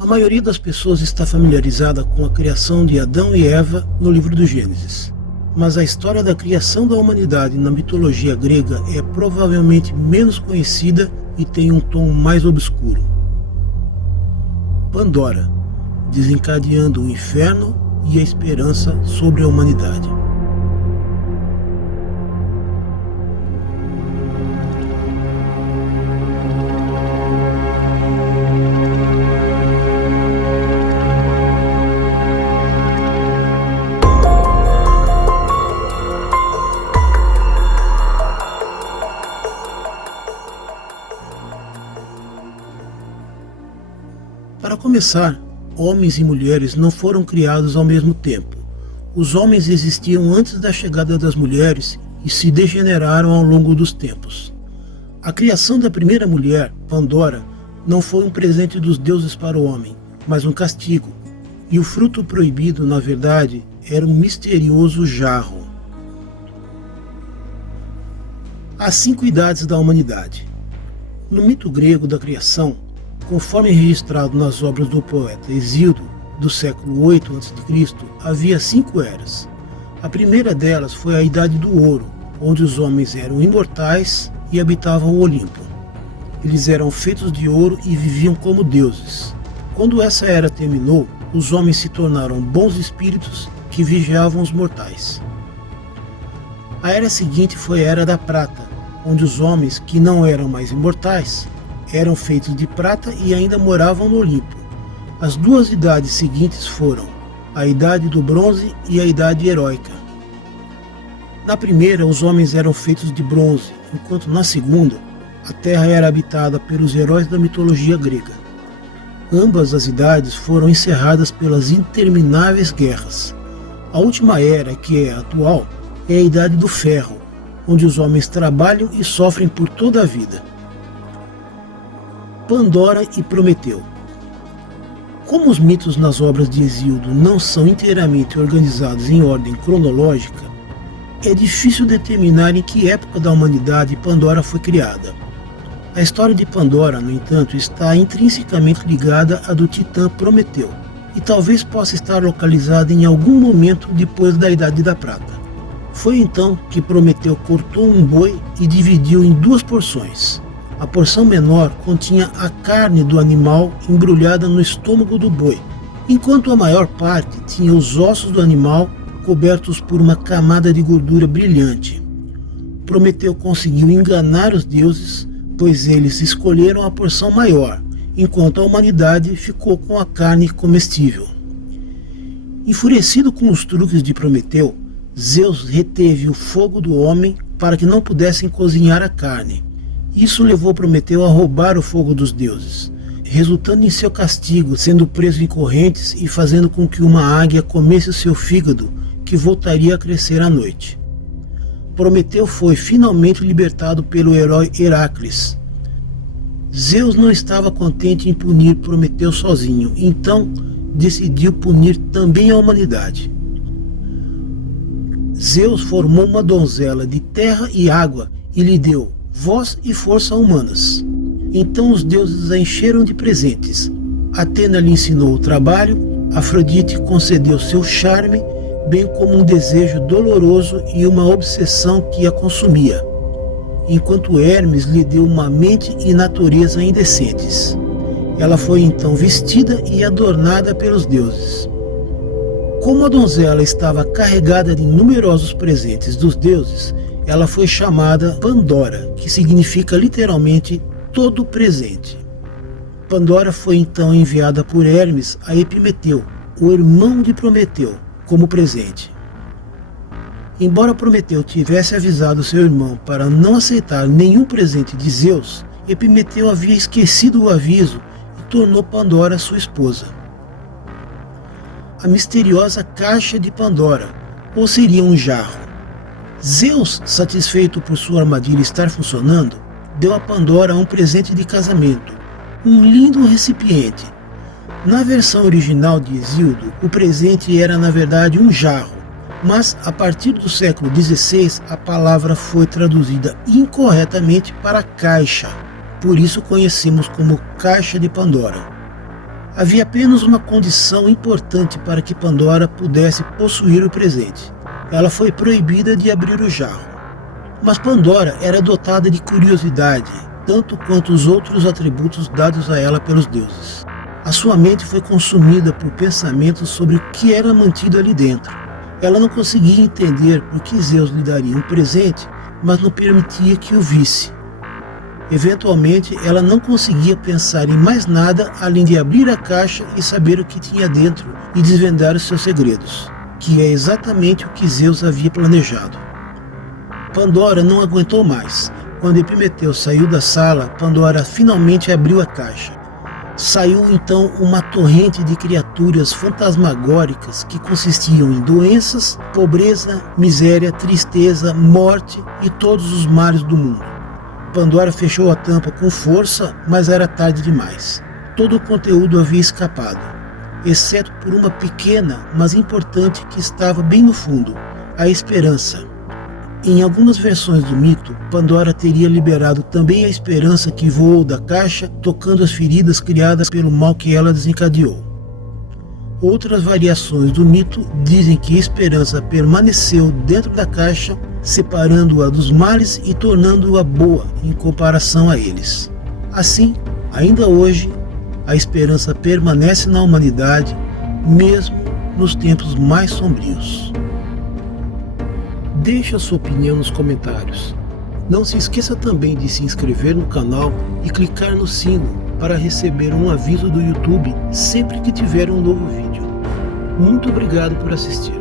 A maioria das pessoas está familiarizada com a criação de Adão e Eva no livro do Gênesis. Mas a história da criação da humanidade na mitologia grega é provavelmente menos conhecida e tem um tom mais obscuro. Pandora, desencadeando o inferno e a esperança sobre a humanidade. Para começar, homens e mulheres não foram criados ao mesmo tempo. Os homens existiam antes da chegada das mulheres e se degeneraram ao longo dos tempos. A criação da primeira mulher, Pandora, não foi um presente dos deuses para o homem, mas um castigo. E o fruto proibido, na verdade, era um misterioso jarro. As 5 idades da humanidade. No mito grego da criação, conforme registrado nas obras do poeta Hesíodo, do século 8 a.C., havia 5 eras. A primeira delas foi a Idade do Ouro, onde os homens eram imortais e habitavam o Olimpo. Eles eram feitos de ouro e viviam como deuses. Quando essa era terminou, os homens se tornaram bons espíritos que vigiavam os mortais. A era seguinte foi a Era da Prata, onde os homens, que não eram mais imortais, eram feitos de prata e ainda moravam no Olimpo. As 2 idades seguintes foram a Idade do Bronze e a Idade Heróica. Na primeira, os homens eram feitos de bronze, enquanto na segunda, a Terra era habitada pelos heróis da mitologia grega. Ambas as idades foram encerradas pelas intermináveis guerras. A última era, que é a atual, é a Idade do Ferro, onde os homens trabalham e sofrem por toda a vida. Pandora e Prometeu. Como os mitos nas obras de Hesíodo não são inteiramente organizados em ordem cronológica, é difícil determinar em que época da humanidade Pandora foi criada. A história de Pandora, no entanto, está intrinsecamente ligada à do titã Prometeu, e talvez possa estar localizada em algum momento depois da Idade da Prata. Foi então que Prometeu cortou um boi e dividiu em 2 porções. A porção menor continha a carne do animal embrulhada no estômago do boi, enquanto a maior parte tinha os ossos do animal cobertos por uma camada de gordura brilhante. Prometeu conseguiu enganar os deuses, pois eles escolheram a porção maior, enquanto a humanidade ficou com a carne comestível. Enfurecido com os truques de Prometeu, Zeus reteve o fogo do homem para que não pudessem cozinhar a carne. Isso levou Prometeu a roubar o fogo dos deuses, resultando em seu castigo, sendo preso em correntes e fazendo com que uma águia comesse o seu fígado, que voltaria a crescer à noite. Prometeu foi finalmente libertado pelo herói Heracles. Zeus não estava contente em punir Prometeu sozinho, então decidiu punir também a humanidade. Zeus formou uma donzela de terra e água e lhe deu voz e força humanas. Então os deuses a encheram de presentes. Atena lhe ensinou o trabalho, Afrodite concedeu seu charme, bem como um desejo doloroso e uma obsessão que a consumia, enquanto Hermes lhe deu uma mente e natureza indecentes. Ela foi então vestida e adornada pelos deuses. Como a donzela estava carregada de numerosos presentes dos deuses, ela foi chamada Pandora, que significa literalmente todo presente. Pandora foi então enviada por Hermes a Epimeteu, o irmão de Prometeu, como presente. Embora Prometeu tivesse avisado seu irmão para não aceitar nenhum presente de Zeus, Epimeteu havia esquecido o aviso e tornou Pandora sua esposa. A misteriosa Caixa de Pandora, ou seria um jarro. Zeus, satisfeito por sua armadilha estar funcionando, deu a Pandora um presente de casamento, um lindo recipiente. Na versão original de Hesíodo, o presente era na verdade um jarro, mas a partir do século XVI a palavra foi traduzida incorretamente para caixa, por isso conhecemos como Caixa de Pandora. Havia apenas uma condição importante para que Pandora pudesse possuir o presente. Ela foi proibida de abrir o jarro. Mas Pandora era dotada de curiosidade, tanto quanto os outros atributos dados a ela pelos deuses. A sua mente foi consumida por pensamentos sobre o que era mantido ali dentro. Ela não conseguia entender por que Zeus lhe daria um presente, mas não permitia que o visse. Eventualmente, ela não conseguia pensar em mais nada além de abrir a caixa e saber o que tinha dentro e desvendar os seus segredos, que é exatamente o que Zeus havia planejado. Pandora não aguentou mais. Quando Epimeteu saiu da sala, Pandora finalmente abriu a caixa. Saiu então uma torrente de criaturas fantasmagóricas que consistiam em doenças, pobreza, miséria, tristeza, morte e todos os males do mundo. Pandora fechou a tampa com força, mas era tarde demais. Todo o conteúdo havia escapado, exceto por uma pequena, mas importante que estava bem no fundo, a esperança. Em algumas versões do mito, Pandora teria liberado também a esperança que voou da caixa, tocando as feridas criadas pelo mal que ela desencadeou. Outras variações do mito dizem que a esperança permaneceu dentro da caixa, separando-a dos males e tornando-a boa em comparação a eles. Assim, ainda hoje, a esperança permanece na humanidade, mesmo nos tempos mais sombrios. Deixe a sua opinião nos comentários. Não se esqueça também de se inscrever no canal e clicar no sino para receber um aviso do YouTube sempre que tiver um novo vídeo. Muito obrigado por assistir.